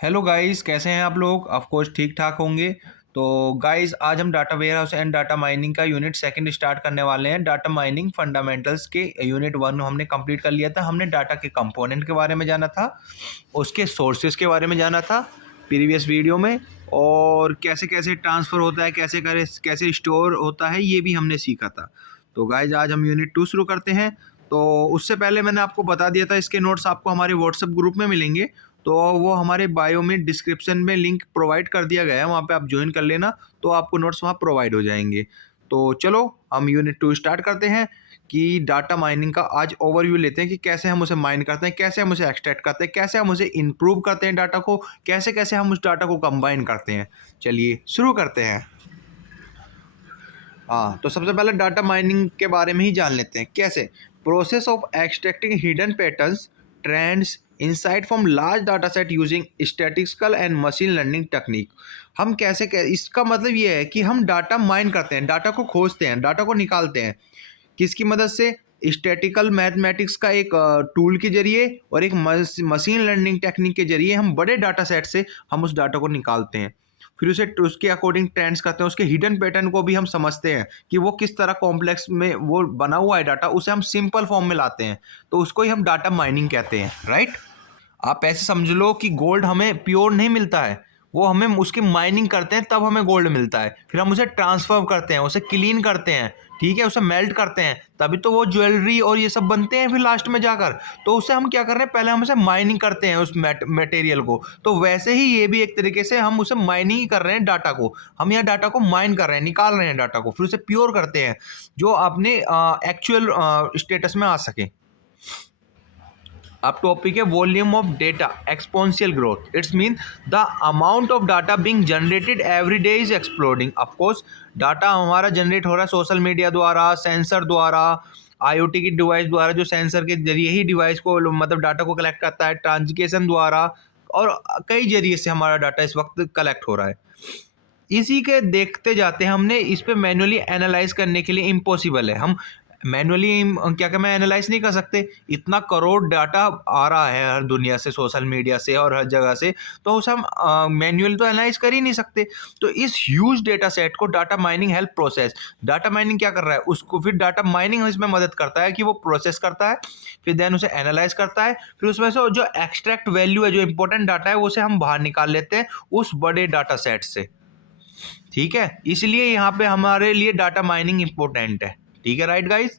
Hello guys, कैसे हैं आप लोग? ऑफ कोर्स ठीक ठाक होंगे। तो गाइस, आज हम data warehouse and data mining का यूनिट सेकंड स्टार्ट करने वाले हैं। डाटा माइनिंग फंडामेंटल्स के यूनिट वन हमने कंप्लीट कर लिया था। हमने डाटा के कंपोनेंट के बारे में जाना था, उसके सोर्सेज के बारे में जाना था प्रीवियस वीडियो में, और कैसे कैसे ट्रांसफ़र होता है, कैसे कैसे स्टोर होता है, ये भी हमने सीखा था। तो गाइस, आज हम यूनिट टू शुरू करते हैं। तो उससे पहले मैंने आपको बता दिया था, इसके नोट्स आपको हमारे व्हाट्सएप ग्रुप में मिलेंगे। तो वो हमारे बायो में डिस्क्रिप्शन में लिंक प्रोवाइड कर दिया गया है, वहाँ पे आप ज्वाइन कर लेना, तो आपको नोट्स वहाँ प्रोवाइड हो जाएंगे। तो चलो हम यूनिट टू स्टार्ट करते हैं कि डाटा माइनिंग का आज ओवरव्यू लेते हैं कि कैसे हम उसे माइन करते हैं, कैसे हम उसे एक्सट्रैक्ट करते हैं, कैसे हम उसे इम्प्रूव करते हैं डाटा को, कैसे कैसे हम उस डाटा को कंबाइन करते हैं। चलिए शुरू करते हैं। हाँ, तो सबसे पहले डाटा माइनिंग के बारे में ही जान लेते हैं। कैसे? Process of extracting hidden patterns, trends, insight from large data set using statistical and machine learning technique. हम इसका मतलब ये है कि हम डाटा माइन करते हैं, डाटा को खोजते हैं, डाटा को निकालते हैं। किसकी मदद से? स्टैटिकल मैथमेटिक्स का एक टूल के जरिए और एक मशीन लर्निंग टेक्निक के जरिए हम बड़े डाटा सेट से हम उस डाटा को निकालते हैं। फिर उसे उसके अकॉर्डिंग ट्रेंड्स करते हैं, उसके हिडन पैटर्न को भी हम समझते हैं कि वो किस तरह कॉम्प्लेक्स में वो बना हुआ है डाटा, उसे हम सिंपल फॉर्म में लाते हैं। तो उसको ही हम डाटा माइनिंग कहते हैं, राइट? आप ऐसे समझ लो कि गोल्ड हमें प्योर नहीं मिलता है, वो हमें उसकी माइनिंग करते हैं तब हमें गोल्ड मिलता है। फिर हम उसे ट्रांसफर करते हैं, उसे क्लीन करते हैं, ठीक है, उसे मेल्ट करते हैं, तभी तो वो ज्वेलरी और ये सब बनते हैं फिर लास्ट में जाकर। तो उसे हम क्या कर रहे हैं, पहले हम उसे माइनिंग करते हैं उस मटेरियल को। तो वैसे ही ये भी एक तरीके से हम उसे माइनिंग ही कर रहे हैं डाटा को। हम यहाँ डाटा को माइन कर रहे हैं, निकाल रहे हैं डाटा को, फिर उसे प्योर करते हैं जो अपने एक्चुअल स्टेटस में आ सके। अब टॉपिक है volume of data exponential growth. It's mean the amount of data being generated every day is exploding. Of course data हमारा जनरेट हो रहा है सोशल मीडिया द्वारा, सेंसर द्वारा, आईओटी की डिवाइस द्वारा, जो सेंसर के जरिए ही डिवाइस को मतलब डाटा को कलेक्ट करता है, ट्रांसमिशन द्वारा, और कई जरिए से हमारा डाटा इस वक्त कलेक्ट हो रहा है। इसी के देखते जाते हैं, हमने इस पे मैनुअली एनालाइज करने के लिए इम्पॉसिबल है। हम मैनुअली क्या क्या मैं एनालाइज नहीं कर सकते, इतना करोड़ डाटा आ रहा है हर दुनिया से, सोशल मीडिया से और हर जगह से, तो उसे हम मैनुअली तो एनालाइज कर ही नहीं सकते। तो इस ह्यूज डेटा सेट को data mining help process. Data mining क्या कर रहा है, उसको फिर डाटा माइनिंग इसमें मदद करता है कि वो प्रोसेस करता है, फिर देन उसे एनालाइज करता है, फिर उसमें से जो एक्सट्रैक्ट वैल्यू है, जो इंपॉर्टेंट डाटा है, उसे हम बाहर निकाल लेते हैं उस बड़े डाटा सेट से। ठीक है, इसलिए यहाँ पे हमारे लिए डाटा माइनिंग इंपॉर्टेंट है। ठीक है, राइट गाइस?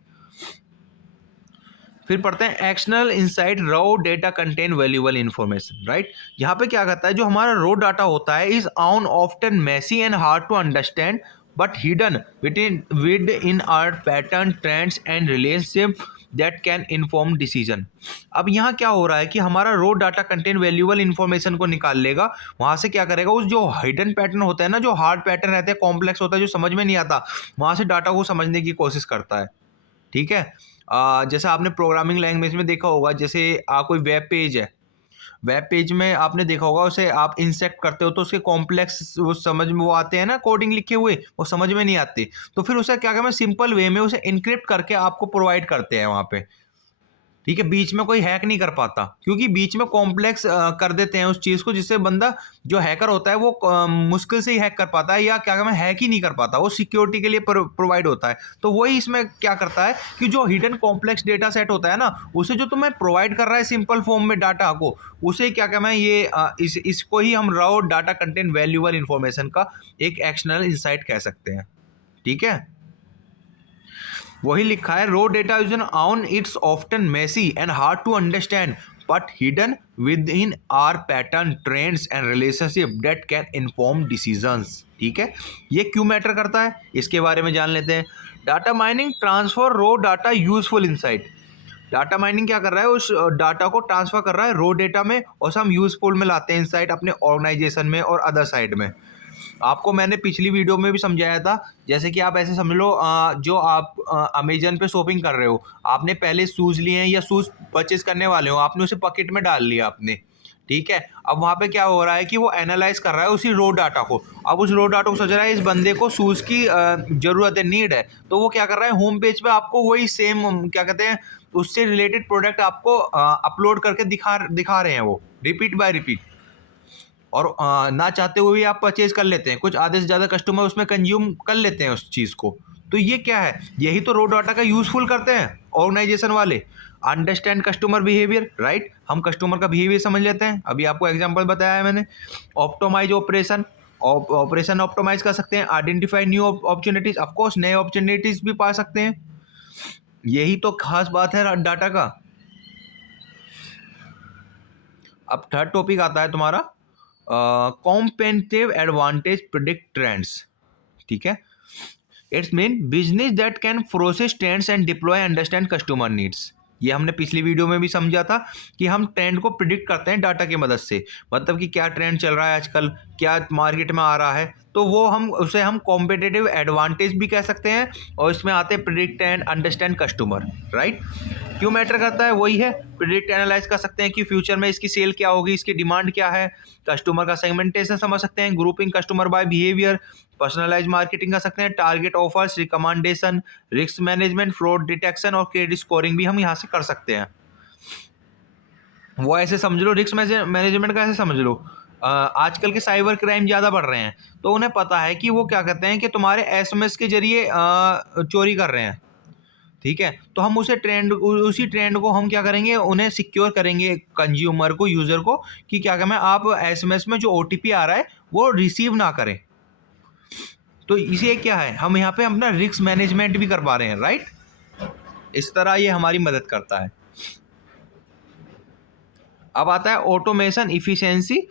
फिर पढ़ते हैं external insight raw data contain valuable information. Right, यहाँ पे क्या कहता है, जो हमारा रो डाटा होता है is on often messy and hard to understand but hidden within are pattern, trends and relationship that can inform decision. अब यहाँ क्या हो रहा है कि हमारा raw data contain valuable information को निकाल लेगा, वहाँ से क्या करेगा, उस जो हिडन पैटर्न होता है ना, जो हार्ड पैटर्न रहते हैं, कॉम्प्लेक्स होता है, जो समझ में नहीं आता, वहाँ से डाटा को समझने की कोशिश करता है। ठीक है, जैसा आपने प्रोग्रामिंग लैंग्वेज में देखा होगा, जैसे कोई वेब पेज है, वेब पेज में आपने देखा होगा, उसे आप इंसेक्ट करते हो तो उसके कॉम्प्लेक्स वो समझ में वो आते हैं ना, कोडिंग लिखे हुए, वो समझ में नहीं आती। तो फिर उसे क्या करना है, सिंपल वे में उसे इनक्रिप्ट करके आपको प्रोवाइड करते हैं वहाँ पे। ठीक है, बीच में कोई हैक नहीं कर पाता, क्योंकि बीच में कॉम्प्लेक्स कर देते हैं उस चीज़ को, जिससे बंदा जो हैकर होता है वो मुश्किल से ही हैक कर पाता है, या क्या कहते हैं हैक ही नहीं कर पाता, वो सिक्योरिटी के लिए प्रोवाइड होता है। तो वही इसमें क्या करता है कि जो हिडन कॉम्प्लेक्स डेटा सेट होता है ना, उसे जो तुम्हें प्रोवाइड कर रहा है सिंपल फॉर्म में डाटा को, उसे क्या कहना है, ये इसको ही हम raw data content valuable information का एक एक्सटर्नल इंसाइट कह सकते हैं। ठीक है, वही लिखा है, raw data is an on its often messy and hard to understand but hidden within are pattern, trends and relationship that can inform decisions. ठीक है, ये क्यों मैटर करता है, इसके बारे में जान लेते हैं। Data mining transfer raw data useful insight. Data mining क्या कर रहा है, उस डाटा को ट्रांसफर कर रहा है रो डेटा में, और उसे हम यूजफुल में लाते हैं इनसाइट अपने ऑर्गेनाइजेशन में और अदर साइड में। आपको मैंने पिछली वीडियो में भी समझाया था, जैसे कि आप ऐसे समझ लो, जो आप अमेजन पे शॉपिंग कर रहे हो, आपने पहले शूज़ लिए हैं या शूज़ परचेज करने वाले हो, आपने उसे पॉकेट में डाल लिया आपने। ठीक है, अब वहाँ पे क्या हो रहा है कि वो एनालाइज कर रहा है उसी रो डाटा को। अब उस रो डाटा को सोच रहा है इस बंदे को शूज़ की ज़रूरत है, नीड है, तो वो क्या कर रहा है, होम पेज पे आपको वही सेम क्या कहते हैं, उससे रिलेटेड प्रोडक्ट आपको अपलोड करके दिखा रहे हैं, वो रिपीट बाय रिपीट। और ना चाहते हुए भी आप परचेज कर लेते हैं, कुछ आधे से ज़्यादा कस्टमर उसमें कंज्यूम कर लेते हैं उस चीज़ को। तो ये क्या है, यही तो रो डाटा का यूज़फुल करते हैं ऑर्गेनाइजेशन वाले। अंडरस्टैंड कस्टमर बिहेवियर, राइट, हम कस्टमर का बिहेवियर समझ लेते हैं। अभी आपको एग्जांपल बताया है मैंने। ऑप्टिमाइज ऑपरेशन, ऑपरेशन ऑप्टिमाइज कर सकते हैं। Identify new opportunities, of course नए अपॉर्चुनिटीज भी पा सकते हैं। यही तो खास बात है डाटा का। अब थर्ड टॉपिक आता है तुम्हारा कॉम्पेटिटिव एडवांटेज प्रिडिक्ट ट्रेंड्स। ठीक है, it's mean business that can process trends and deploy understand customer needs. ये हमने पिछली वीडियो में भी समझा था कि हम ट्रेंड को प्रिडिक्ट करते हैं डाटा की मदद से। मतलब कि क्या ट्रेंड चल रहा है आजकल, क्या मार्केट में आ रहा है, तो वो हम कॉम्पिटिटिव एडवांटेज भी कह सकते हैं। और इसमें आते हैं predict and understand customer, right. क्यों मैटर करता है, वही है, प्रिडिक्ट एनालाइज कर सकते हैं कि फ्यूचर में इसकी सेल क्या होगी, इसकी डिमांड क्या है। कस्टमर का सेगमेंटेशन समझ सकते हैं, grouping customer by behaviour, personalise marketing कर सकते हैं, target offers, recommendation, risk management, fraud detection और क्रेडिट स्कोरिंग भी हम यहाँ से कर सकते हैं। वो ऐसे समझ लो, रिस्क मैनेजमेंट का ऐसे समझ लो, आजकल के साइबर क्राइम ज़्यादा बढ़ रहे हैं, तो उन्हें पता है कि वो क्या कहते हैं कि तुम्हारे एसएमएस के जरिए चोरी कर रहे हैं। ठीक है, तो हम उसी ट्रेंड को हम क्या करेंगे, उन्हें सिक्योर करेंगे कंज्यूमर को, यूज़र को, कि क्या कहते हैं आप एसएमएस में जो ओटीपी आ रहा है वो रिसीव ना करें। तो इसे क्या है, हम यहाँ पे अपना रिस्क मैनेजमेंट भी कर पा रहे हैं, राइट। इस तरह ये हमारी मदद करता है। अब आता है automation efficiency,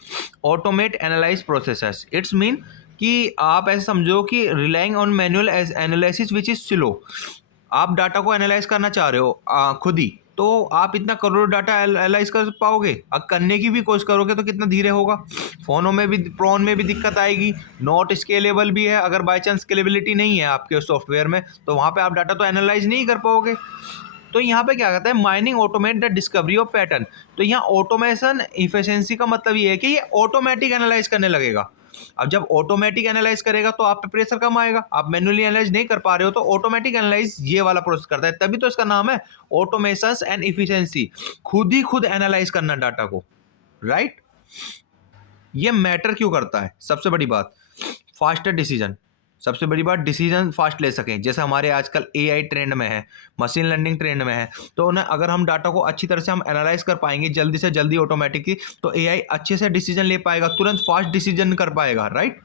automate analyse processes. It's mean कि आप ऐसे समझो कि relying on manual analysis which is slow. आप डाटा को एनालाइज करना चाह रहे हो खुद ही, तो आप इतना करोड़ों डाटा एनालाइज कर पाओगे? अब करने की भी कोशिश करोगे तो कितना धीरे होगा। फ़ोन में भी दिक्कत आएगी, नॉट स्केलेबल भी है। अगर बाई चांस स्केलेबिलिटी नहीं है आपके सॉफ्टवेयर में, तो वहाँ पे आप डाटा तो एनालाइज नहीं कर पाओगे। तो यहाँ पे क्या कहता है, mining automate the discovery of pattern. तो यहाँ ऑटोमेशन इफिशिएंसी का मतलब ये है कि ये ऑटोमेटिक एनालाइज करने लगेगा। अब जब ऑटोमेटिक एनालाइज करेगा तो आप पे प्रेशर कम आएगा। आप मैन्युअली एनालाइज नहीं कर पा रहे हो, तो ऑटोमेटिक एनालाइज ये वाला प्रोसेस करता है, तभी तो इसका नाम है ऑटोमेशन एंड इफिशिएंसी। खुद एनालाइज करना डाटा को, राइट। ये मैटर क्यों करता है, सबसे बड़ी बात फास्टर डिसीजन। सबसे बड़ी बात डिसीजन फास्ट ले सकें। जैसे हमारे आजकल एआई ट्रेंड में है, मशीन लर्निंग ट्रेंड में है, तो उन्हें अगर हम डाटा को अच्छी तरह से हम एनालाइज कर पाएंगे जल्दी से जल्दी ऑटोमेटिकली, तो एआई अच्छे से डिसीजन ले पाएगा, तुरंत फास्ट डिसीजन कर पाएगा, right.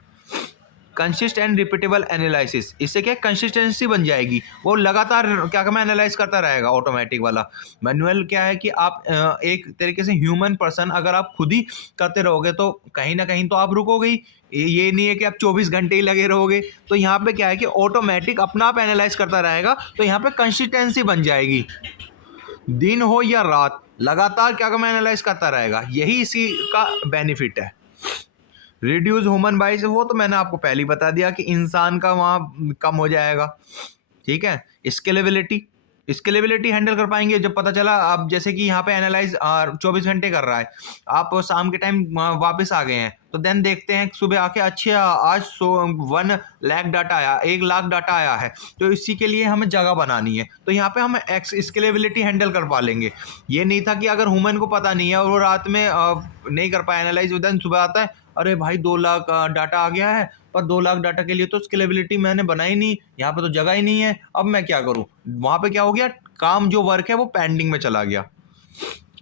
Consist and repeatable analysis, इससे क्या कंसिस्टेंसी बन जाएगी, वो लगातार क्या कहना एनालाइज करता रहेगा। ऑटोमेटिक वाला मैनुअल क्या है कि आप एक तरीके से ह्यूमन पर्सन अगर आप खुद ही करते रहोगे तो कहीं ना कहीं तो आप रुकोगे ही। ये नहीं है कि आप 24 घंटे ही लगे रहोगे। तो यहाँ पे क्या है कि ऑटोमेटिक अपना आप एनालाइज करता रहेगा, तो यहाँ पे कंसिस्टेंसी बन जाएगी। दिन हो या रात लगातार क्या कहना एनालाइज करता रहेगा, यही इसी का बेनिफिट है। रिड्यूस ह्यूमन बाइस, वो तो मैंने आपको पहले ही बता दिया कि इंसान का वहाँ कम हो जाएगा। ठीक है, स्केलेबिलिटी हैंडल कर पाएंगे। जब पता चला आप जैसे कि यहाँ पे एनालाइज 24 घंटे कर रहा है, आप शाम के टाइम वापस आ गए हैं, तो देन देखते हैं सुबह आके अच्छा आज 1 लाख डाटा आया, 1 लाख डाटा आया है, तो इसी के लिए हमें जगह बनानी है। तो यहाँ पे हम स्केलेबिलिटी हैंडल कर पा लेंगे। ये नहीं था कि अगर ह्यूमन को पता नहीं है और वो रात में नहीं कर पाया एनालाइज, देन सुबह आता है अरे भाई 2 लाख डाटा आ गया है, पर 2 लाख डाटा के लिए तो स्केलेबिलिटी मैंने बनाई नहीं, यहाँ पे तो जगह ही नहीं है, अब मैं क्या करूँ। वहाँ पे क्या हो गया, काम जो वर्क है वो पेंडिंग में चला गया।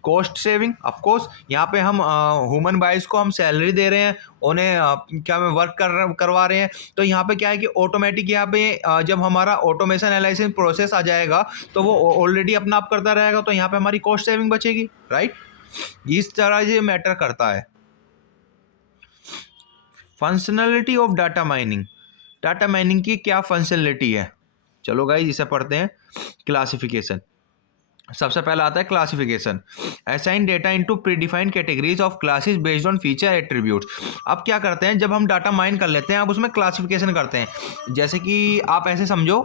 कॉस्ट सेविंग, ऑफ कोर्स यहाँ पे हम ह्यूमन बाइस को हम सैलरी दे रहे हैं, उन्हें क्या में वर्क करवा रहे हैं। तो यहाँ पे क्या है कि ऑटोमेटिक यहाँ पे जब हमारा ऑटोमेशन एनालिसिस प्रोसेस आ जाएगा तो वो ऑलरेडी अपना आप करता रहेगा, तो यहाँ पे हमारी कॉस्ट सेविंग बचेगी, राइट। इस तरह से मैटर करता है। Functionality of data mining, data mining की क्या फंक्शनलिटी है, चलो गाइस इसे पढ़ते हैं। क्लासिफिकेशन, सबसे पहला आता है classification. Assign data into predefined categories of classes based on feature attributes. अब क्या करते हैं, जब हम डाटा माइन कर लेते हैं अब उसमें क्लासिफिकेशन करते हैं। जैसे कि आप ऐसे समझो,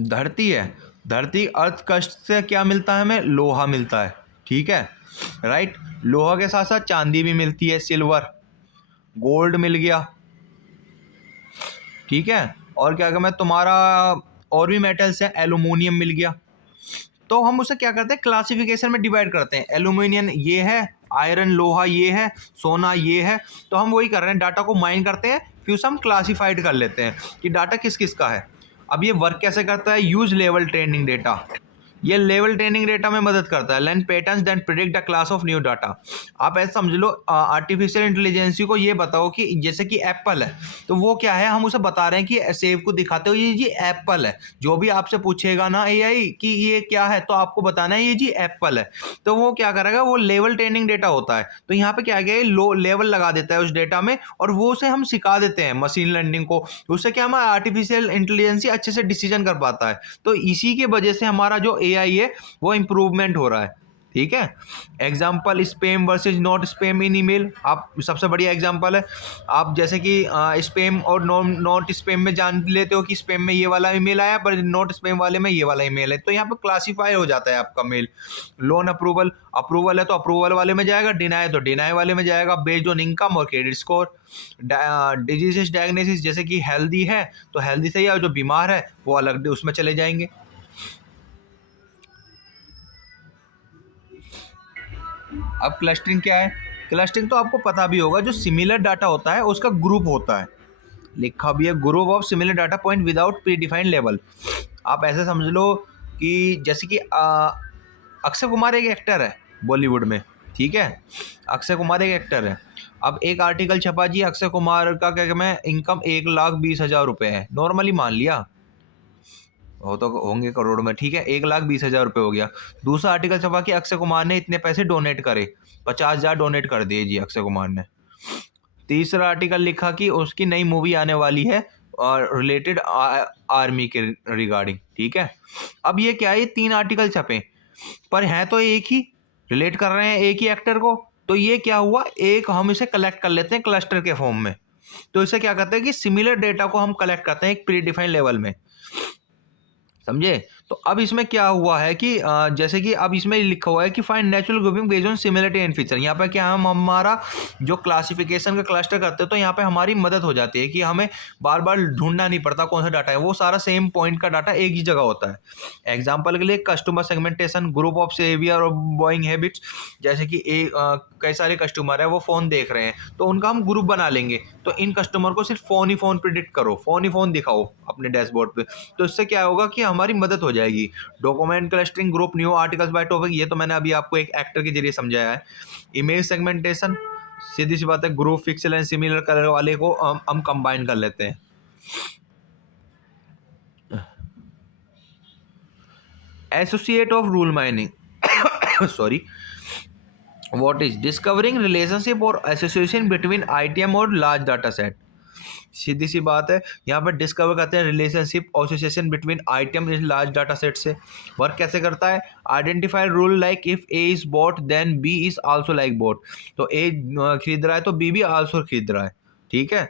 धरती है, धरती अर्थ कस्ट से क्या मिलता है, हमें लोहा मिलता है, ठीक है, राइट। लोहा के साथ साथ चांदी भी मिलती है, सिल्वर, गोल्ड मिल गया, ठीक है, और क्या कहते हैं तुम्हारा और भी मेटल्स हैं, एल्यूमिनियम मिल गया। तो हम उसे क्या करते हैं, क्लासिफिकेशन में डिवाइड करते हैं। एल्यूमिनियम ये है आयरन लोहा ये है, सोना ये है। तो हम वही कर रहे हैं, डाटा को माइन करते हैं, फिर उसे हम क्लासिफाइड कर लेते हैं कि डाटा किस किस का है। अब ये वर्क कैसे करता है, यूज लेवल ट्रेनिंग डेटा। ये लेवल ट्रेनिंग डेटा में मदद करता है, learn patterns then predict the class of new data. आप ऐसे समझ लो, आर्टिफिशियल इंटेलिजेंसी को ये बताओ कि जैसे कि एप्पल है, तो वो क्या है, हम उसे बता रहे हैं कि सेब को दिखाते हो ये जी एप्पल है। जो भी आपसे पूछेगा ना एआई कि ये क्या है, तो आपको बताना है ये जी एप्पल है। तो वो क्या करेगा, वो लेवल ट्रेनिंग डेटा होता है। तो यहाँ पे क्या गया, लो लेवल लगा देता है उस डेटा में, और वो उसे हम सिखा देते हैं मशीन लर्निंग को। उससे क्या, हमारा आर्टिफिशियल इंटेलिजेंसी अच्छे से डिसीजन कर पाता है। तो इसी की वजह से हमारा जो एआई है वो इंप्रूवमेंट हो रहा है। ठीक है। Example, spam versus not spam in email. आप सबसे बढ़िया एग्जाम्पल है। आप जैसे कि स्पैम और नॉट स्पैम में जान लेते हो कि स्पैम में ये वाला ईमेल आया, पर नॉट स्पैम वाले में ये वाला ईमेल है, तो यहाँ पे क्लासीफाई हो जाता है आपका मेल। लोन अप्रूवल, अप्रूवल है तो अप्रूवल वाले में जाएगा, डिनाई तो डिनाई वाले में जाएगा, बेस्ड ऑन इनकम और क्रेडिट स्कोर। डिजीज डायग्नोसिस, जैसे कि हेल्दी है तो हेल्दी से ही, और जो बीमार है वो अलग उसमें चले जाएंगे। अब क्लस्टरिंग क्या है, क्लस्टरिंग तो आपको पता भी होगा, जो सिमिलर डाटा होता है उसका ग्रुप होता है। लिखा भी है, group of similar data point without pre defined level. आप ऐसे समझ लो कि जैसे कि अक्षय कुमार एक एक्टर है बॉलीवुड में, ठीक है। अक्षय कुमार एक एक्टर है। अब एक आर्टिकल छपा जी, अक्षय कुमार का क्या कहना है, इनकम 1,20,000 रुपये है, नॉर्मली मान लिया, वो तो होंगे करोड़ में, ठीक है, 1,20,000 रुपये हो गया। दूसरा आर्टिकल छपा कि अक्षय कुमार ने इतने पैसे डोनेट करे, 50,000 डोनेट कर दिए जी अक्षय कुमार ने। तीसरा आर्टिकल लिखा कि उसकी नई मूवी आने वाली है और रिलेटेड आर्मी के रिगार्डिंग, ठीक है। अब ये क्या है, ये 3 आर्टिकल छपे, पर हैं तो एक ही, रिलेट कर रहे हैं एक ही एक्टर को। तो ये क्या हुआ, एक हम इसे कलेक्ट कर लेते हैं क्लस्टर के फॉर्म में। तो इसे क्या कहते हैं कि सिमिलर डेटा को हम कलेक्ट करते हैं एक प्री डिफाइंड लेवल में, समझे। तो अब इसमें क्या हुआ है कि जैसे कि अब इसमें लिखा हुआ है कि find natural grouping based on similarity and feature. यहाँ पे क्या, हम हमारा जो क्लासिफिकेशन का क्लस्टर करते हैं, तो यहाँ पे हमारी मदद हो जाती है कि हमें बार बार ढूंढना नहीं पड़ता कौन सा डाटा है, वो सारा सेम पॉइंट का डाटा एक ही जगह होता है। एग्जाम्पल के लिए customer segmentation, group of behaviour और बॉइंग हैबिट्स। जैसे कि कई सारे कस्टमर है, वो फ़ोन देख रहे हैं, तो उनका हम ग्रुप बना लेंगे। तो इन कस्टमर को सिर्फ फ़ोन ही फ़ोन प्रिडिक्ट करो, फ़ोन ही फ़ोन दिखाओ अपने डैशबोर्ड पे। तो इससे क्या होगा कि हमारी मदद हो जाएगी। Document clustering, group new articles by topic, ये तो मैंने अभी आपको एक एक्टर के जरिए समझाया है। इमेज सेगमेंटेशन, सीधी सी बात है, group pixel and similar colour वाले को हम कंबाइन कर लेते हैं। Associate of rule mining sorry, what is discovering relationship और एसोसिएशन बिटवीन आईटीएम और लार्ज डाटा सेट। सीधी सी बात है, यहाँ पर डिस्कवर करते हैं relationship association between item in large data set से। वर्क कैसे करता है, identify rule like if A is bought then B is also like bought. तो ए खरीद रहा है तो बी भी आल्सो खरीद रहा है, ठीक है।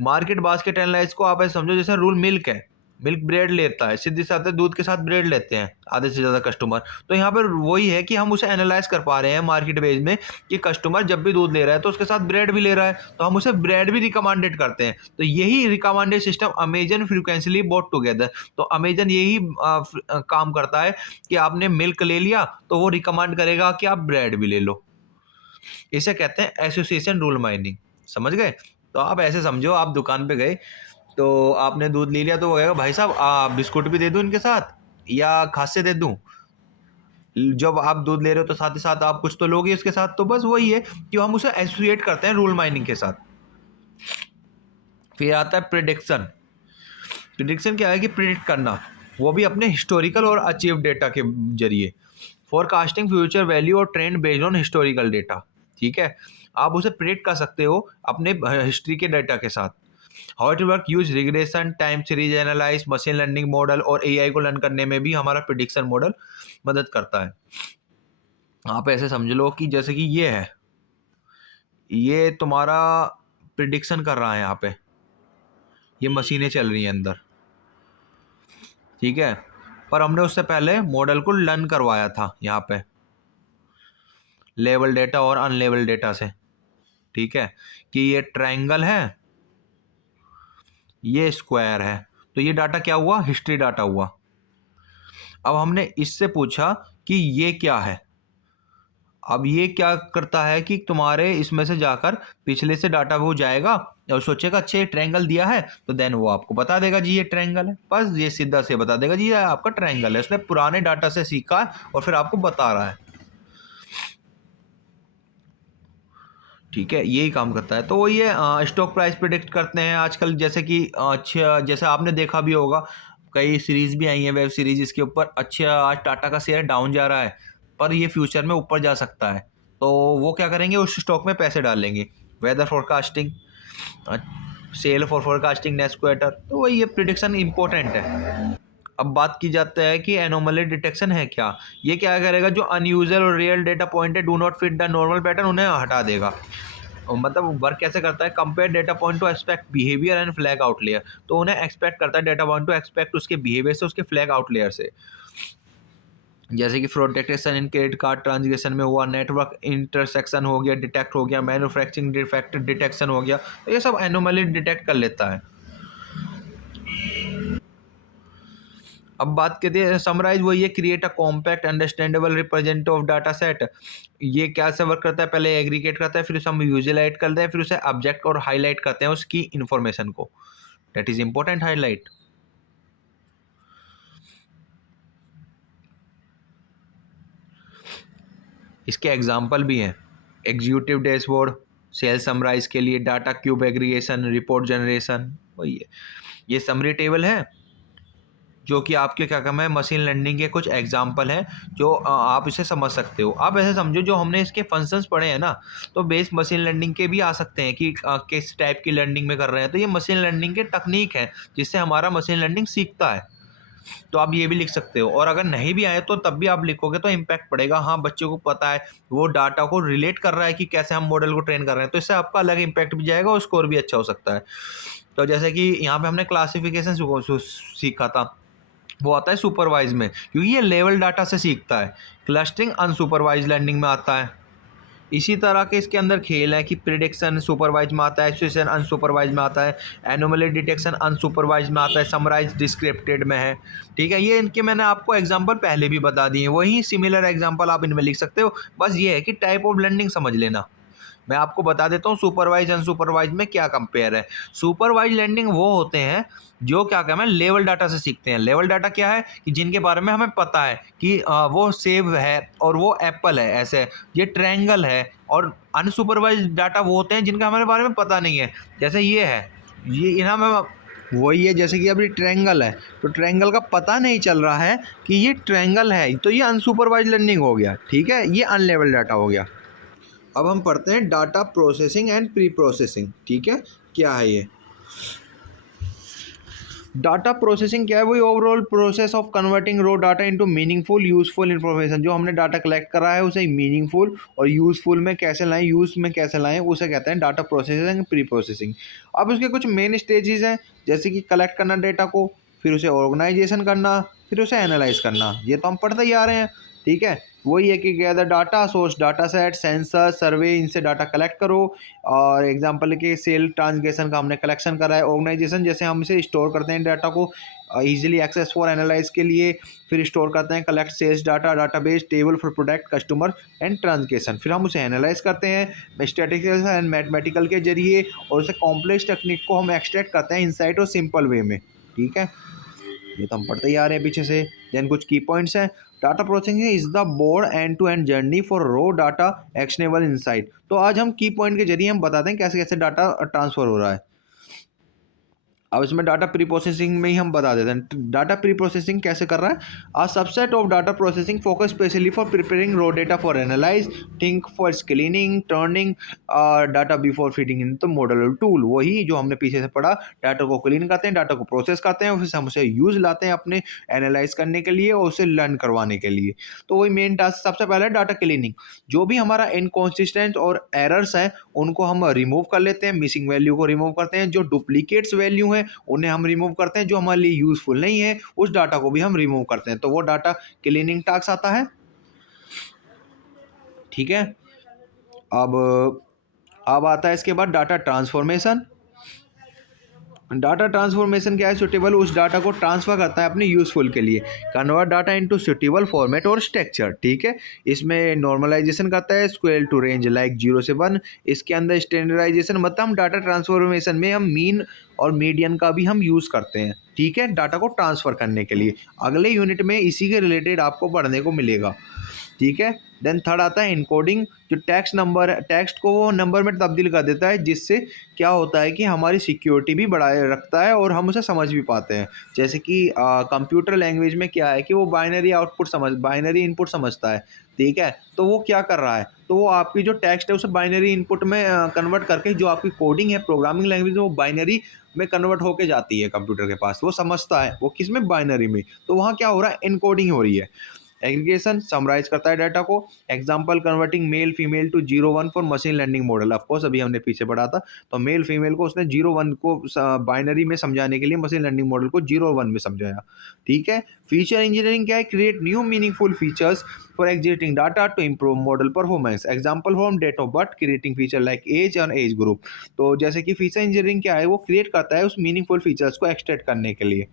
मार्केट बास्केट एनालाइज को आप ऐसे समझो, जैसे रूल मिल्क है, मिल्क ब्रेड लेता है, सीधी सी बात है, दूध के साथ ब्रेड लेते हैं आधे से ज़्यादा कस्टमर। तो यहाँ पर वही है कि हम उसे एनालाइज कर पा रहे हैं मार्केट बेस में कि कस्टमर जब भी दूध ले रहा है तो उसके साथ ब्रेड भी ले रहा है, तो हम उसे ब्रेड भी रिकमेंडेड करते हैं। तो यही recommended system Amazon frequently bought together. तो अमेजन यही काम करता है कि आपने मिल्क ले लिया तो वो रिकमेंड करेगा कि आप ब्रेड भी ले लो। इसे कहते हैं एसोसिएशन रूल माइनिंग, समझ गए। तो आप ऐसे समझो, आप दुकान पे गए तो आपने दूध ले लिया, तो वो कहेगा भाई साहब बिस्कुट भी दे दूं इनके साथ या खासे दे दूं। जब आप दूध ले रहे हो तो साथ ही साथ आप कुछ तो लोगे इसके साथ। तो बस वही है कि हम उसे एसोसिएट करते हैं रूल माइनिंग के साथ। फिर आता है प्रिडिक्शन। प्रिडिक्शन क्या है कि प्रिडिक्ट करना, वो भी अपने हिस्टोरिकल और अचीव डेटा के जरिए। फोरकास्टिंग फ्यूचर वैल्यू और trend based on historical data, ठीक है। आप उसे प्रिडिक्ट कर सकते हो अपने हिस्ट्री के डेटा के साथ। How it work, use regression, time series analyse, machine learning model और एआई को लर्न करने में भी हमारा प्रिडिक्शन मॉडल मदद करता है। आप ऐसे समझ लो कि जैसे कि ये है, ये तुम्हारा प्रिडिक्शन कर रहा है, यहाँ पे ये मशीनें चल रही हैं अंदर, ठीक है। पर हमने उससे पहले मॉडल को लर्न करवाया था यहाँ पे लेवल डेटा और अनलेवल डेटा से, ठीक है, कि ये ट्रायंगल है, ये स्क्वायर है। तो ये डाटा क्या हुआ, हिस्ट्री डाटा हुआ। अब हमने इससे पूछा कि ये क्या है, अब ये क्या करता है कि तुम्हारे इसमें से जाकर पिछले से डाटा वो जाएगा और सोचेगा अच्छा ये ट्रायंगल दिया है, तो देन वो आपको बता देगा जी ये ट्रायंगल है, बस ये सीधा से बता देगा जी ये आपका ट्रायंगल है। उसने पुराने डाटा से सीखा है और फिर आपको बता रहा है। ठीक है, यही काम करता है। तो वो ये स्टॉक प्राइस प्रिडिक्ट करते हैं आजकल, जैसे कि अच्छा जैसे आपने देखा भी होगा, कई सीरीज भी आई हैं वेब सीरीज इसके ऊपर। अच्छा आज टाटा का शेयर डाउन जा रहा है, पर ये फ्यूचर में ऊपर जा सकता है, तो वो क्या करेंगे उस स्टॉक में पैसे डालेंगे। Weather forecasting, sell for forecasting next quarter, तो वही ये प्रिडिक्शन इंपॉर्टेंट है। अब बात की जाती है कि एनोमली डिटेक्शन है क्या। ये क्या करेगा, जो अनयूजुअल और रियल डेटा पॉइंट है do not fit the normal pattern, उन्हें हटा देगा। और मतलब वर्क कैसे करता है, compare data point two expect behaviour and flag outlier, तो उन्हें एक्सपेक्ट करता है डेटा पॉइंट टू एक्सपेक्ट उसके बिहेवियर से, उसके फ्लैग आउटलेयर से। जैसे कि fraud detection in credit card transaction में हुआ, नेटवर्क इंटरसेक्शन हो गया डिटेक्ट हो गया, मैन्युफैक्चरिंग डिफेक्ट डिटेक्शन हो गया, तो ये सब एनोमली डिटेक्ट कर लेता है। अब बात करते हैं समराइज, वो ये create a compact understandable representative of data set. ये क्या से वर्क करता है, पहले एग्रीगेट करता है, फिर उसे हम विजुअलाइज करते हैं, फिर उसे ऑब्जेक्ट और हाईलाइट करते हैं उसकी इंफॉर्मेशन को। That is important, highlight. इसके एग्जाम्पल भी हैं, एग्जीक्यूटिव डैशबोर्ड, सेल्स समराइज के लिए, data cube aggregation, report generation, वही है। ये समरी टेबल है जो कि आपके क्या काम है, मशीन लर्निंग के कुछ एग्जाम्पल हैं जो आप इसे समझ सकते हो। आप ऐसे समझो जो हमने इसके फंक्शंस पढ़े हैं ना, तो बेस मशीन लर्निंग के भी आ सकते हैं कि किस टाइप की लर्निंग में कर रहे हैं, तो ये मशीन लर्निंग के टेक्निक है जिससे हमारा मशीन लर्निंग सीखता है। तो आप ये भी लिख सकते हो, और अगर नहीं भी आए तो तब भी आप लिखोगे तो इम्पैक्ट पड़ेगा। हाँ, बच्चों को पता है, वो डाटा को रिलेट कर रहा है कि कैसे हम मॉडल को ट्रेन कर रहे हैं, तो इससे आपका अलग इम्पैक्ट भी जाएगा और स्कोर भी अच्छा हो सकता है। तो जैसे कि यहाँ पे हमने क्लासिफिकेशन सीखा था, वो आता है सुपरवाइज में, क्योंकि ये लेवल डाटा से सीखता है। क्लस्टरिंग अनसुपरवाइज लर्निंग में आता है। इसी तरह के इसके अंदर खेल है कि प्रिडिक्शन सुपरवाइज में आता है, एसोसिएशन अनसुपरवाइज में आता है, एनोमली डिटेक्शन अनसुपरवाइज में आता है, समराइज डिस्क्रिप्टेड में है। ठीक है, ये इनके मैंने आपको एग्जांपल पहले भी बता दिए, वही सिमिलर एग्जांपल आप इनमें लिख सकते हो। बस ये है कि टाइप ऑफ लर्निंग समझ लेना। मैं आपको बता देता हूँ सुपरवाइज अनसुपरवाइज में क्या कंपेयर है। सुपरवाइज लर्निंग वो होते हैं जो क्या कहते हैं लेवल डाटा से सीखते हैं। लेवल डाटा क्या है कि जिनके बारे में हमें पता है कि वो सेब है और वो एप्पल है, ऐसे ये ट्रायंगल है। और अनसुपरवाइज डाटा वो होते हैं जिनका हमारे बारे में पता नहीं है, जैसे ये है, ये इन्हें में वही है, जैसे कि अभी ट्रायंगल है तो ट्रायंगल का पता नहीं चल रहा है कि ये ट्रायंगल है, तो ये अनसुपरवाइज लर्निंग हो गया। ठीक है, ये अनलेवल डाटा हो गया। अब हम पढ़ते हैं data processing and pre processing. ठीक है, क्या है ये डाटा प्रोसेसिंग, क्या है, वही overall process of converting raw data into meaningful useful information. जो हमने डाटा कलेक्ट करा है उसे मीनिंगफुल और यूजफुल में कैसे लाएं, यूज में कैसे लाएं, उसे कहते हैं डाटा प्रोसेसिंग प्री प्रोसेसिंग। अब उसके कुछ मेन स्टेजेस हैं, जैसे कि कलेक्ट करना डेटा को, फिर उसे ऑर्गेनाइजेशन करना, फिर उसे एनालाइज करना। ये तो हम पढ़ते ही आ रहे हैं। ठीक है, वही है कि gather data, source data set, sensor, survey, इनसे डाटा कलेक्ट करो। और एग्जांपल के सेल ट्रांसलेशन का हमने कलेक्शन करा है। ऑर्गेनाइजेशन, जैसे हम इसे स्टोर करते हैं डाटा को इजीली एक्सेस फॉर एनालाइज के लिए। फिर स्टोर करते हैं collect sales data, database, table for product, customer and translation. फिर हम उसे एनालाइज करते हैं स्टैटिस्टिकल एंड मैथमेटिकल के जरिए, और उसे कॉम्प्लेक्स टेक्निक को हम एक्सट्रैक्ट करते हैं इनसाइट और सिंपल वे में। ठीक है, ये तो हम पढ़ते ही आ रहे हैं पीछे से। देन कुछ की पॉइंट्स हैं। Data processing is the board end to end journey for raw data actionable insight. तो आज हम की पॉइंट के जरिए हम बताते हैं कैसे कैसे डाटा ट्रांसफर हो रहा है। अब इसमें डाटा प्री प्रोसेसिंग में ही हम बता देते हैं डाटा प्री प्रोसेसिंग कैसे कर रहा है। A subset of data processing focus specially for preparing raw data for analyze, think for screening, turning data before feeding in the model tool. वही जो हमने पीछे से पढ़ा, डाटा को क्लीन करते हैं, डाटा को प्रोसेस करते हैं, फिर हम उसे यूज लाते हैं अपने एनालाइज करने के लिए और उसे लर्न करवाने के लिए। तो वही मेन टास्क सबसे पहले डाटा क्लीनिंग। जो भी हमारा इनकॉन्सिस्टेंट और एरर्स हैं उनको हम रिमूव कर लेते हैं, मिसिंग वैल्यू को रिमूव करते हैं, जो डुप्लीकेट्स वैल्यू हैं उन्हें हम रिमूव करते हैं, जो हमारे लिए यूजफुल नहीं है उस डाटा को भी हम रिमूव करते हैं। तो वो डाटा क्लीनिंग टास्क आता है। ठीक है, अब आता है इसके बाद डाटा ट्रांसफॉर्मेशन। डाटा ट्रांसफॉर्मेशन क्या है, सुटेबल उस डाटा को ट्रांसफर करता है अपने यूजफुल के लिए, convert data into suitable format और स्ट्रक्चर, ठीक है। इसमें नॉर्मलाइजेशन करता है स्क्वेयर टू रेंज लाइक 0 से 1। इसके अंदर स्टैंडर्डाइजेशन मतलब हम डाटा ट्रांसफॉर्मेशन में हम मीन और मीडियन का भी हम यूज़ करते हैं, ठीक है, डाटा को ट्रांसफ़र करने के लिए। अगले यूनिट में इसी के रिलेटेड आपको पढ़ने को मिलेगा, ठीक है। देन थर्ड आता है इनकोडिंग, जो टेक्स्ट को वो नंबर में तब्दील कर देता है, जिससे क्या होता है कि हमारी सिक्योरिटी भी बढ़ाए रखता है और हम उसे समझ भी पाते हैं। जैसे कि कंप्यूटर लैंग्वेज में क्या है कि वो बाइनरी इनपुट समझता है, ठीक है। तो वो क्या कर रहा है, तो वो आपकी जो टेक्स्ट है उसे बाइनरी इनपुट में कन्वर्ट करके, जो आपकी कोडिंग है प्रोग्रामिंग लैंग्वेज में, वो बाइनरी में कन्वर्ट होके जाती है कंप्यूटर के पास, वो समझता है वो किस में, बाइनरी में। तो वहाँ क्या हो रहा है, इनकोडिंग हो रही है। एग्रीगेशन समराइज करता है डाटा को, example converting male female to 0 1 for machine learning model. Of course अभी हमने पीछे पढ़ा था, तो मेल फीमेल को उसने 0 1 को बाइनरी में समझाने के लिए मशीन लर्निंग मॉडल को 0 1 में समझाया, ठीक है। फीचर इंजीनियरिंग क्या है, create new meaningful features for existing data to improve model performance, example from date of birth, creating feature like age और एज ग्रुप। तो जैसे कि फीचर इंजीनियरिंग क्या है, वो क्रिएट करता है उस मीनिंगफुल फीचर्स को एक्सट्रैक्ट करने के लिए।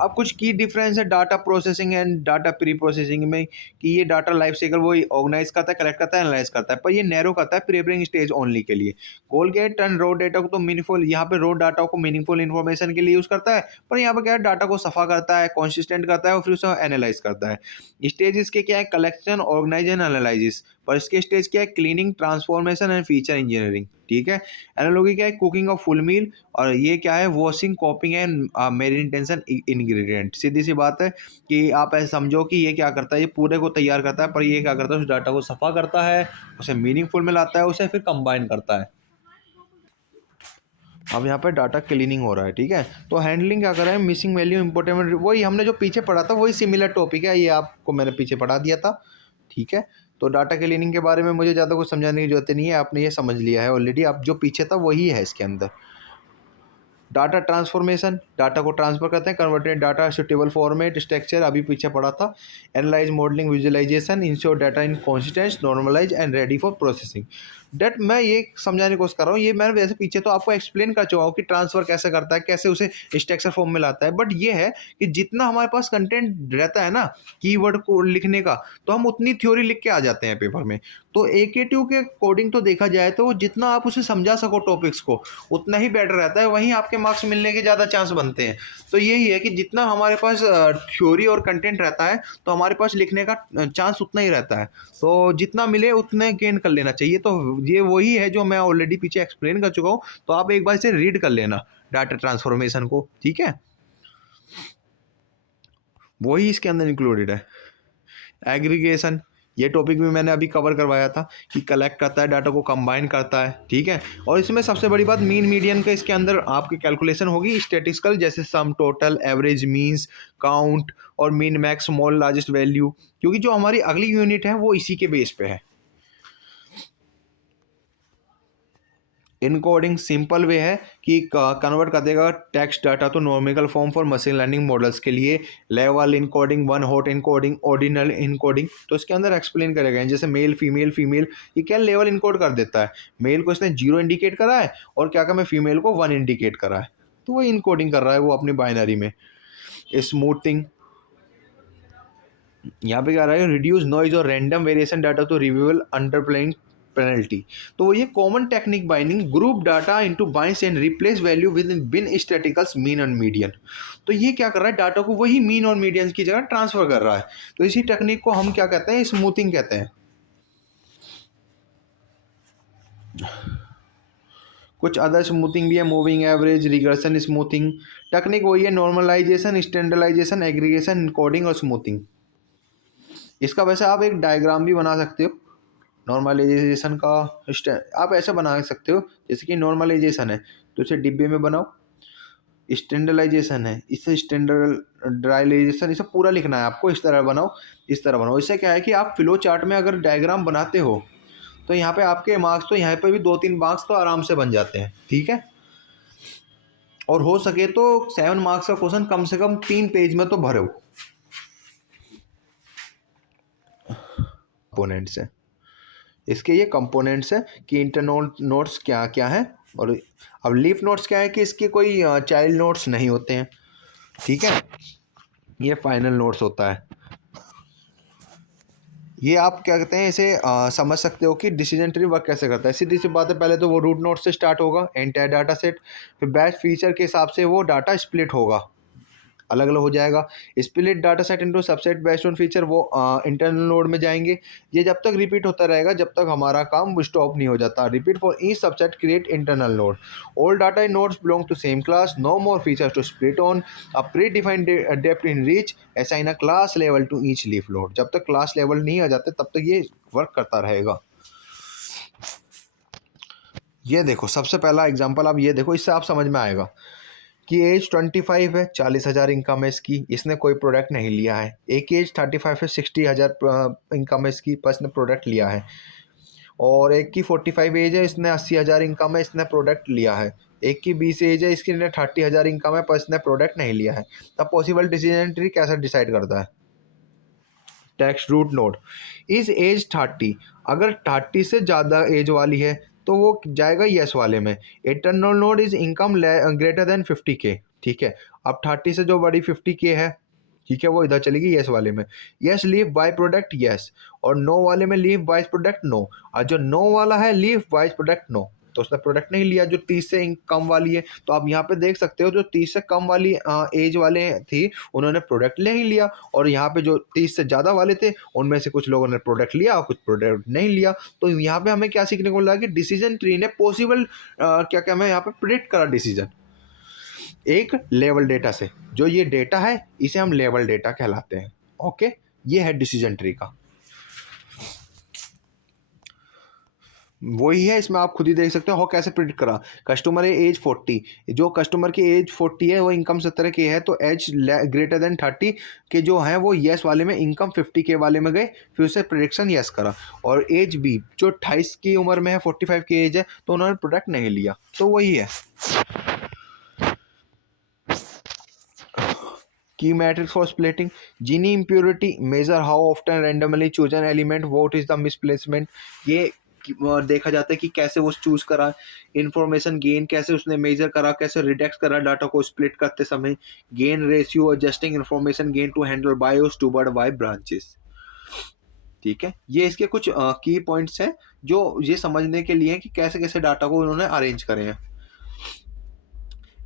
अब कुछ की डिफरेंस है data processing and data pre processing में, कि ये डाटा लाइफ साइकिल वो ऑर्गेनाइज करता है, कलेक्ट करता है, एनालाइज करता है, पर ये नैरो करता है प्रीपेयरिंग स्टेज ओनली के लिए। गोल क्या है, टर्न रो डाटा को तो मीनिंगफुल, यहाँ पे रो डाटा को मीनिंगफुल इन्फॉर्मेशन के लिए यूज करता है, पर यहाँ पे क्या है, डाटा को सफा करता है, कॉन्सिस्टेंट करता है और फिर उसे एनालाइज करता है। स्टेज इसके क्या है, कलेक्शन, ऑर्गेनाइज एंड एनालिसिस, पर इसके स्टेज क्या है, cleaning, transformation and feature engineering, ठीक है। एनालॉगी क्या है, कुकिंग ऑफ फुल मील, और ये क्या है, washing, coping and maintenance ingredient. सीधी सी बात है कि आप ऐसे समझो कि ये क्या करता है, ये पूरे को तैयार करता है, पर ये क्या करता है, उस डाटा को सफा करता है, उसे मीनिंगफुल में लाता है, उसे फिर कंबाइन करता है। अब यहाँ पे डाटा क्लीनिंग हो रहा है, ठीक है। तो हैंडलिंग क्या कर रहा है, मिसिंग वैल्यू, इंपॉर्टेंट, वही हमने जो पीछे पढ़ा था वही सिमिलर टॉपिक है, ये आपको मैंने पीछे पढ़ा दिया था, ठीक है। तो डाटा क्लीनिंग के बारे में मुझे ज़्यादा कुछ समझाने की जरूरत नहीं है, आपने ये समझ लिया है ऑलरेडी। आप जो पीछे था वही है इसके अंदर। डाटा ट्रांसफॉर्मेशन, डाटा को ट्रांसफर करते हैं, converted data suitable format, structure अभी पीछे पढ़ा था। Analyse, modelling, visualisation, ensure data in consistence, normalise and ready for processing. डेट मैं ये समझाने की कोशिश कर रहा हूँ, ये मैंने वैसे पीछे तो आपको एक्सप्लेन कर चुका हूँ कि ट्रांसफर कैसे करता है, कैसे उसे स्ट्रक्चर फॉर्म में लाता है। बट ये है कि जितना हमारे पास कंटेंट रहता है ना कीवर्ड को लिखने का, तो हम उतनी थ्योरी लिख के आ जाते हैं पेपर में। तो AKTU के कोडिंग तो देखा जाए तो जितना आप उसे समझा सको टॉपिक्स को, उतना ही बेटर रहता है, वहीं आपके मार्क्स मिलने के ज़्यादा चांस बनते हैं। तो यही है कि जितना हमारे पास थ्योरी और कंटेंट रहता है, तो हमारे पास लिखने का चांस उतना ही रहता है। तो जितना मिले उतने गेन कर लेना चाहिए। तो ये वही है जो मैं ऑलरेडी पीछे एक्सप्लेन कर चुका हूँ, तो आप एक बार इसे रीड कर लेना डाटा ट्रांसफॉर्मेशन को, ठीक है। वही इसके अंदर इंक्लूडेड है। एग्रीगेशन, ये टॉपिक भी मैंने अभी कवर करवाया था कि कलेक्ट करता है डाटा को, कंबाइन करता है, ठीक है। और इसमें सबसे बड़ी बात मीन मीडियन का, इसके अंदर आपकी कैलकुलेशन होगी स्टैटिस्टिकल, जैसे सम, टोटल, एवरेज, मीन्स, काउंट और mean, max, small, largest value, क्योंकि जो हमारी अगली यूनिट है वो इसी के बेस पे है। इनकोडिंग सिंपल वे है कि कन्वर्ट कर देगा text data to numerical form for machine learning models के लिए। लेवल encoding, one hot encoding, ordinal encoding, तो इसके अंदर एक्सप्लेन करेगा। जैसे मेल फीमेल, फीमेल ये क्या लेवल इनकोड कर देता है, मेल को इसने 0 इंडिकेट करा है और क्या कहा, मैं फीमेल को 1 इंडिकेट करा है, तो वो इनकोडिंग कर रहा है वो अपनी बाइनरी में। स्मूथिंग, यहाँ पे क्या रहा है, रिड्यूस नॉइज और random variation data to reviewable under playing penalty. तो ये common technique binding group data into binds and replace value with in bin statisticals mean and median. तो ये क्या कर रहा है, डाटा को वही मीन और मीडियन की जगह ट्रांसफर कर रहा है। तो इसी टेक्निक को हम क्या कहते हैं, स्मूथिंग कहते हैं। कुछ अदर स्मूथिंग भी है, moving average, regression smoothing. Technique वही है, नॉर्मलाइजेशन, स्टैंडर्डाइजेशन, एग्रीगेशन, इनकोडिंग और स्मूथिंग। इसका वैसे आप एक डायग्राम भी बना सकते हो नॉर्मलाइजेशन का। आप ऐसे बना सकते हो जैसे कि नॉर्मलाइजेशन है तो इसे डिब्बे में बनाओ, स्टैंडर्डाइजेशन है इसे स्टैंडर्डाइजेशन, इसे पूरा लिखना है आपको, इस तरह बनाओ, इस तरह बनाओ। इससे क्या है कि आप फ्लो चार्ट में अगर डायग्राम बनाते हो तो यहाँ पे आपके मार्क्स, तो यहाँ पे भी 2-3 मार्क्स तो आराम से बन जाते हैं, ठीक है। और हो सके तो 7 मार्क्स का क्वेश्चन कम से कम 3 पेज में तो भरो। कंपोनेंट्स है इसके, ये कंपोनेंट्स है कि इंटर नोड्स क्या क्या है, और अब लीफ नोट्स क्या है कि इसके कोई चाइल्ड नोट्स नहीं होते हैं, ठीक है, ये फाइनल नोट्स होता है। ये आप क्या कहते हैं इसे समझ सकते हो कि डिसीजन ट्री वर्क कैसे करता है। सीधी सी बात है, पहले तो वो रूट नोड से स्टार्ट होगा एंटायर डाटा सेट, फिर बैच फीचर के हिसाब से वो डाटा स्प्लिट होगा, अलग अलग हो जाएगा। Split data set into subset based on feature, वो इंटरनल नोड में जाएंगे। ये जब तक रिपीट होता रहेगा जब तक हमारा काम स्टॉप नहीं हो जाता। Repeat for each subset create internal node, all data in nodes belong to same class, no more features to split on, a predefined depth in reach, assign a class level to each leaf node. जब तक class level नहीं आ जाते तब तक ये work करता रहेगा। ये देखो सबसे पहला एग्जांपल, आप ये देखो, इससे आप समझ में आएगा कि एज 25 है, 40,000 इनकम है इसकी, इसने कोई प्रोडक्ट नहीं लिया है। एक एज 35 है, 60,000 इनकम है इसकी, पर इसने प्रोडक्ट लिया है। और एक की 45 एज है, इसने 80,000 इनकम है, इसने प्रोडक्ट लिया है। एक की 20 एज है, इसकी 30,000 इनकम है, पर इसने प्रोडक्ट नहीं लिया है। तब पॉसिबल डिसीजन ट्री कैसे डिसाइड करता है? Test root node is age 30, अगर 30 से ज़्यादा एज वाली है तो वो जाएगा यस वाले में। Internal node is income greater than 50K, ठीक है। अब 30 से जो बड़ी 50K है, ठीक है, वो इधर चलेगी यस वाले में। Yes leave by product yes, और नो वाले में लीव बाय प्रोडक्ट नो, और जो नो वाला है लीव बाय प्रोडक्ट नो, तो उसने प्रोडक्ट नहीं लिया जो 30 से कम वाली है। तो आप यहाँ पे देख सकते हो जो 30 से कम वाली एज वाले थी उन्होंने प्रोडक्ट नहीं लिया, और यहाँ पे जो 30 से ज़्यादा वाले थे उनमें से कुछ लोगों ने प्रोडक्ट लिया और कुछ प्रोडक्ट नहीं लिया। तो यहाँ पे हमें क्या सीखने को मिला कि डिसीजन ट्री ने पॉसिबल क्या क्या हमें यहाँ पे प्रिडिक्ट करा डिसीजन एक लेवल डेटा से। जो ये डेटा है इसे हम लेवल डेटा कहलाते हैं। ओके, ये है डिसीजन ट्री का, वही है। इसमें आप खुद ही देख सकते हो कैसे प्रिडिक्ट करा। कस्टमर है एज 40, जो कस्टमर की एज 40 है वो इनकम 17K है, तो एज ग्रेटर देन 30 के जो है वो यस वाले में, इनकम 50K वाले में गए, फिर उसे प्रिडिक्शन यस करा। और एज बी जो 28 की उम्र में है, 45 की एज है, तो उन्होंने प्रोडक्ट नहीं लिया। तो वही है की metrics for splitting. Gini impurity measure how often randomly chosen element, what is the misplacement. ये देखा जाता है कि कैसे वो चूज करा। इंफॉर्मेशन गेन कैसे उसने मेजर करा, कैसे रिडक्ट करा डाटा को स्प्लिट करते समय। Gain ratio adjusting information gain to handle bias to bird why branches, ठीक है। ये इसके कुछ की पॉइंट्स हैं जो ये समझने के लिए कि कैसे कैसे डाटा को उन्होंने अरेंज करे हैं।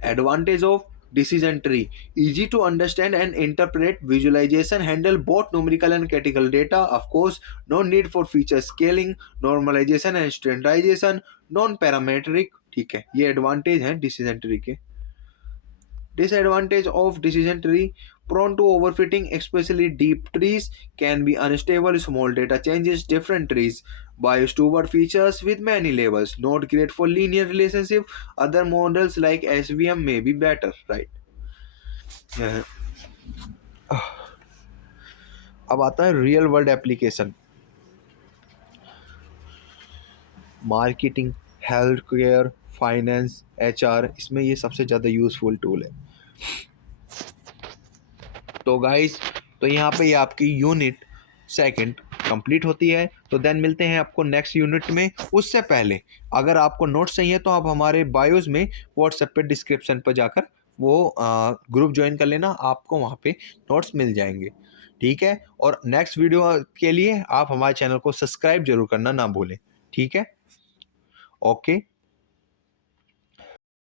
Advantage of decision tree: easy to understand and interpret, visualization, handle both numerical and categorical data, of course, no need for feature scaling, normalization and standardization, non-parametric, ठीक है। ये एडवांटेज हैं डिसीजन ट्री के। Disadvantage of decision tree: prone to overfitting, especially deep trees, can be unstable, small data changes, different trees, bias toward features with many levels, not great for linear relationship, other models like SVM may be better, right? Uh, अब आता है real world application. Marketing, health care, finance, HR, इसमें ये सबसे ज़्यादा useful tool है। तो guys, तो यहाँ पे ये आपकी यूनिट सेकंड कंप्लीट होती है। तो देन मिलते हैं आपको नेक्स्ट यूनिट में। उससे पहले अगर आपको नोट्स चाहिए तो आप हमारे बायोज में व्हाट्सएप पे डिस्क्रिप्शन पर जाकर वो ग्रुप ज्वाइन कर लेना, आपको वहाँ पे नोट्स मिल जाएंगे, ठीक है। और नेक्स्ट वीडियो के लिए आप हमारे चैनल को सब्सक्राइब जरूर करना ना भूलें, ठीक है। ओके।